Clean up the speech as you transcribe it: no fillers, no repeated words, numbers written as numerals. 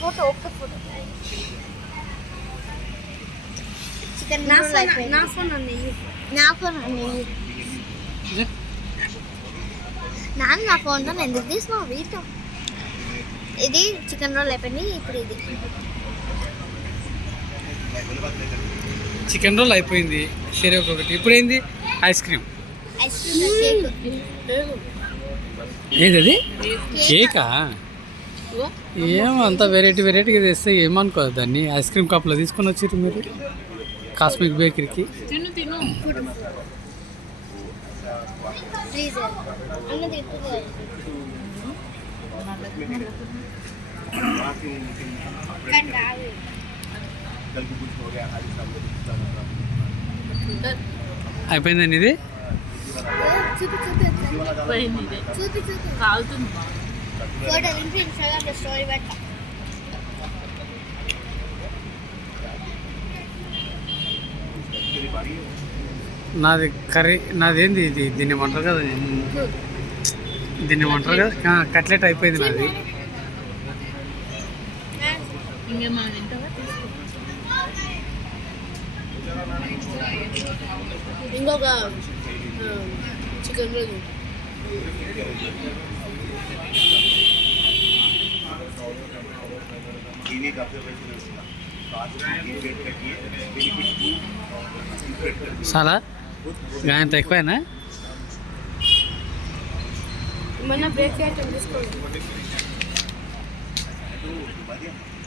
photo ఒక్క photo chicken నా phone నాన్న నా ఫోన్తో ఎందుకు తీసినావు వీటితో ఇది చికెన్ రోల్ అయిపోయింది ఇప్పుడు ఇది చికెన్ రోల్ అయిపోయింది సరే ఒకటి ఇప్పుడు ఏంది ఐస్ క్రీమ్ ఏది కేకా ఏమో అంత వెరైటీగా తెస్తే ఏమనుకోదు దాన్ని ఐస్ క్రీమ్ కప్లో తీసుకొని వచ్చారు మీరు కాస్మిక్ బేకరీకి అయిపోయిందండి ఇది నాది కర్రీ నాదేంది ఇది దీన్ని ఏమంటారు కదా కట్లెట్ అయిపోయింది నాది ఇంకొక చికెన్ రోల్ చాలా గాయంత ఎక్కువైనా మన బ్రేక్ తీసుకోండి